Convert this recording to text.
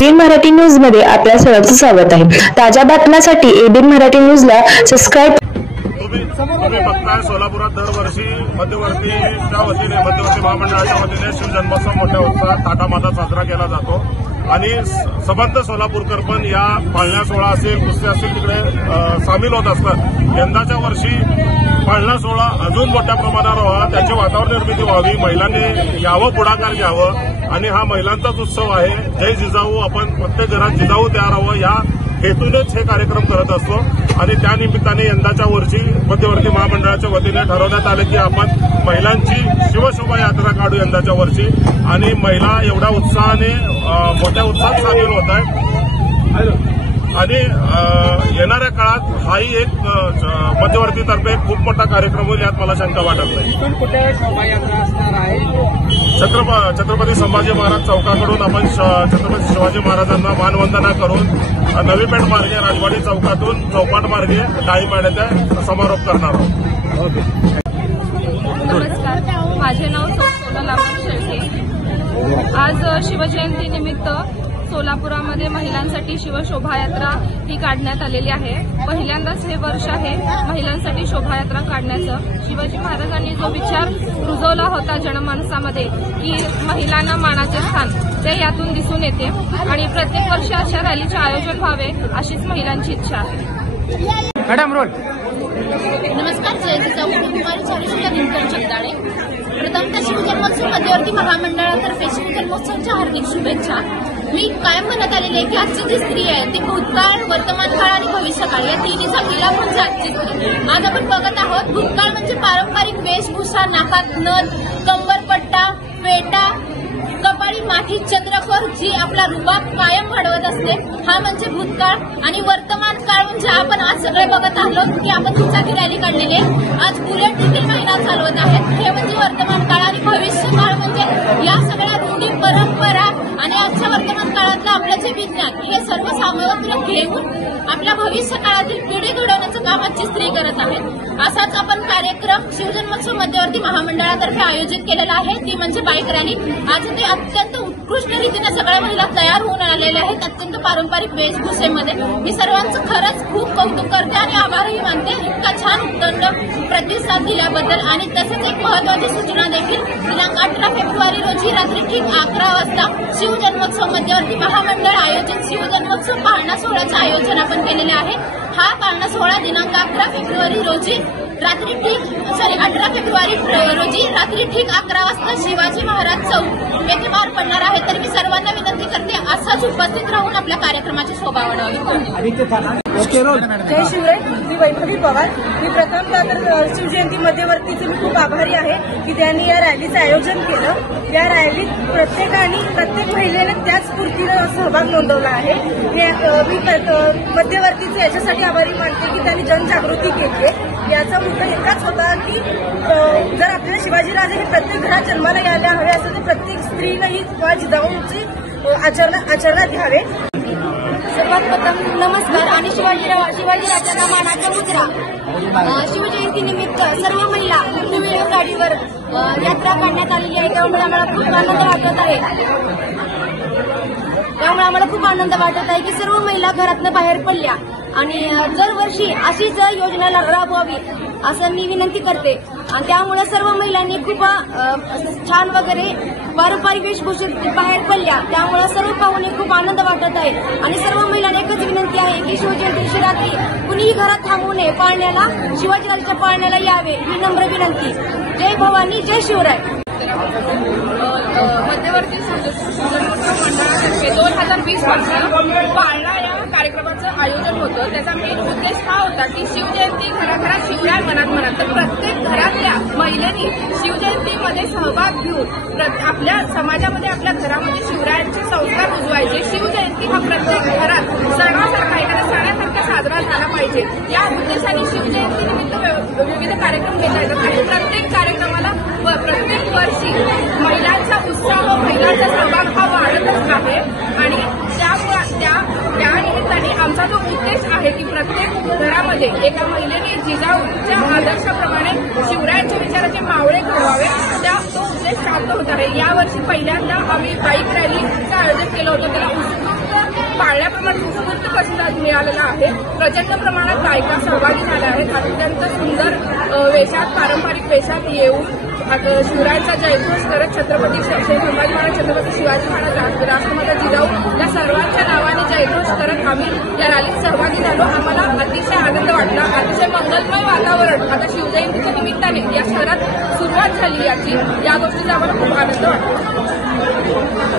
ABN Marathi news मध्ये आपल्या सर्वांचं स्वागत आहे। ताज्या बातम्यांसाठी एबीएन मराठी न्यूजला सबस्क्राइब। तुम्ही बघताय सोलापुरात दरवर्षी मध्यवर्तीच्या वतीने मध्यवर्ती महामंडळाच्या वतीने शिवजन्मोत्सव मोठ्या उत्साहात थाटामाटात साजरा केला जातो आणि सबंध सोलापूरकर पण या पाळणा सोहळा असेल कुस्ती असेल तिकडे सामील होत असतात। यंदाच्या वर्षी पाळणा सोहळा अजून मोठ्या प्रमाणावर व्हावा, त्याची वातावरण निर्मिती व्हावी, महिलांनी यावं, पुढाकार घ्यावं आणि हा महिलांचाच उत्सव आहे। जय जिजाऊ, आपण प्रत्येक घरात जिजाऊ तयार व्हावं या हेतूनच हे कार्यक्रम करत असतो आणि त्यानिमित्ताने यंदाच्या वर्षी मध्यवर्ती महामंडळाच्या वतीने ठरवण्यात आले की आपण महिलांची शिवशोभा यात्रा काढू यंदाच्या वर्षी आणि महिला एवढ्या उत्साहाने मोठ्या उत्साहात सामील होत आहेत आणि येणाऱ्या काळात हाही एक मध्यवर्तीतर्फे खूप मोठा कार्यक्रम होईल यात मला शंका वाटत नाही। कुठे शोभायात्रा असणार आहे? छत्रपती संभाजी महाराज चौकाकडून आपण छत्रपती शिवाजी महाराजांना मानवंदना करून नवी पेठ मार्गे राजवाडी चौकातून चौपाट मार्गे डाळीपाड्याचा समारोप करणार आहोत। नमस्कार, माझे नाव सोनल शेळके। आज शिवजयंती निमित्त सोलापुरामध्ये महिलांसाठी शिवशोभायात्रा ही काढण्यात आलेली आहे। पहिल्यांदाच हे वर्ष आहे महिलांसाठी शोभायात्रा काढण्याचं। शिवाजी महाराजांनी जो विचार रुजवला होता जनमानसामध्ये की महिलांना मानाचे स्थान, ते यातून दिसून येते आणि प्रत्येक वर्षी अशा रॅलीचे आयोजन व्हावे अशीच महिलांची इच्छा आहे। Madam role. नमस्कार, जय जिजाऊ। कुमारी चारुशिला दिनकर जगदाळे। प्रथमतः शिवजन्मोत्सव मध्यवर्ती महामंडळातर्फे शिवजन्मोत्सवाच्या हार्दिक शुभेच्छा। मी कायम म्हणत आलेली आहे की आजची जी स्त्री आहे ती भूतकाळ, वर्तमान काळ आणि भविष्यकाळ या तिन्हीचा मिलाप म्हणजे आजची स्त्री। आज आपण बघत आहोत भूतकाळ म्हणजे पारंपरिक वेशभूषा, नाकात नथ, कंबरपट्टा, फेटा, कपाळी माठी, चंद्रकोर, जी आपला रुबाब कायम वाढवत असते, हा म्हणजे भूतकाळ। आणि वर्तमान काळ म्हणजे आपण आज सगळे बघत आलो की आपण दुचाकी रॅली काढलेली आहे, आज बुलेट देखील महिला चालवत आहेत, हे म्हणजे वर्तमान काळ। आणि भविष्य काळ म्हणजे या सगळ्या रूढी, परंपरा आणि आजच्या वर्तमान काळातलं आपलं जे विज्ञान, हे सर्व सामर्थ्य घेऊन आपल्या भविष्य काळातील पिढी घडवण्याचं काम आजची स्त्री करत आहे। असाच आपण कार्यक्रम शिवजन्मोत्सव मध्यवर्ती महामंडळातर्फे आयोजित केलेला आहे, ती म्हणजे बाईक रॅली। आज ते अत्यंत उत्कृष्ट रीतीने सगळ्या महिला तयार होऊन आलेल्या आहेत अत्यंत पारंपरिक वेशभूषेमध्ये। मी सर्वांचं खरंच खूप कौतुक करते आणि आभारही मानते इतका छान उत्तम प्रतिसाद दिल्याबद्दल। आणि तसंच एक महत्वाची सूचना देखील, दिनांक 18 फेब्रुवारी रोजी रात्री ठीक 11 वाजता शिवजन्मोत्सव मध्यवर्ती महामंडळ आयोजित शिवजन्मोत्सव पाळणा सोहळ्याचं आयोजन आपण केलेले आहे। हा पाळणा सोहळा दिनांक 18 फेब्रुवारी रोजी रात्री ठीक 11 वाजता शिवाजी महाराज चौक येथे पार पडणार आहे। तर मी सर्वांना विनंती करते असाच उपस्थित राहून आपल्या कार्यक्रमाची शोभा वाढवावी। जय शिवराय। मी वैभवी पवार। मी प्रथमतः तर शिवजयंती मध्यवर्तीचे मी खूप आभारी आहे की त्यांनी या रॅलीचं आयोजन केलं। या रॅलीत प्रत्येक महिलेने त्याच स्फूर्तीनं सहभाग नोंदवला आहे। मी मध्यवर्तीचे याच्यासाठी आभारी मानते की त्यांनी जनजागृती केली आहे। याचा मुद्दा इतकाच होता की जर आपल्याला शिवाजीराजे हे प्रत्येक घरात जन्माला यायला हवे असेल तर प्रत्येक स्त्रीनंही जिजाऊंची आचरणात घ्यावे। सर्वात प्रथम नमस्कार आणि शिवाजीराजांना मानाचा मुजरा। शिवजयंती निमित्त सर्व महिला टू व्हीलर गाडीवर यात्रा काढण्यात आलेली आहे, त्यामुळे आम्हाला खूप आनंद वाटत आहे की सर्व महिला घरातनं बाहेर पडल्या आणि दरवर्षी अशीच योजना राबवावी असं मी विनंती करते। आणि त्यामुळे सर्व महिलांनी खूप छान वगैरे पारंपरिक वेशभूषेत बाहेर पडल्या, त्यामुळे सर्व पाहून खूप आनंद वाटत आहे। आणि सर्व महिलांना एकच विनंती आहे की शिवजयंती रात्री कुणीही घरात थांबू नये, पाळण्याला शिवाजीराजांच्या पाळण्याला यावे ही नम्र विनंती। जय भवानी, जय शिवराय। मध्यवर्ती मंडळातर्फे 2020 पासून पाळणा या कार्यक्रमाचं आयोजन होतं। त्याचा मेन उद्देश हा होता की शिवजयंती घराघरात शिवराय मनात तर प्रत्येक घरातल्या महिलांनी शिवजयंतीमध्ये सहभाग घेऊन आपल्या समाजामध्ये, आपल्या घरामध्ये शिवरायांचे संस्कार रुजवायचे। शिवजयंती हा प्रत्येक घरात सणासारखा एखाद्या सणासारखा साजरा झाला पाहिजे, या उद्देशाने शिवजयंती निमित्त विविध कार्यक्रम घेतले जातात आणि प्रत्येक कार्यक्रमाला प्रत्येक वर्षी महिलांचा उत्साह, महिलांचा सहभाग हा वाढतच आहे। आणि त्या निमित्ताने आमचा जो उद्देश आहे की प्रत्येक घरामध्ये एका महिलेने जिजाऊच्या आदर्शाप्रमाणे शिवरायांच्या विचाराचे मावळे घडवावे, तो उद्देश साध्य होत आहे। यावर्षी पहिल्यांदा आम्ही बाईक रॅलीचं आयोजन केलं होतं, त्याला उत्स्फूर्त पाळण्याप्रमाणे उत्स्फूर्त प्रतिसाद मिळालेला आहे. प्रचंड प्रमाणात बायका सहभागी झाल्या आहेत. अत्यंत सुंदर वेशात, पारंपरिक वेशात येऊन शिवरायांचा जयघोष करत छत्रपती संभाजी महाराज, छत्रपती शिवाजी महाराज, राष्ट्रमाता जिजाऊ या सर्वांच्या नावाने जयघोष करत आम्ही या रॅलीत सहभागी झालो. आम्हाला अतिशय आनंद वाटला. अतिशय मंगलमय वातावरण आता शिवजयंतीच्या निमित्ताने या शहरात सुरुवात झाली याची, या गोष्टीचा आम्हाला खूप आनंद वाटला.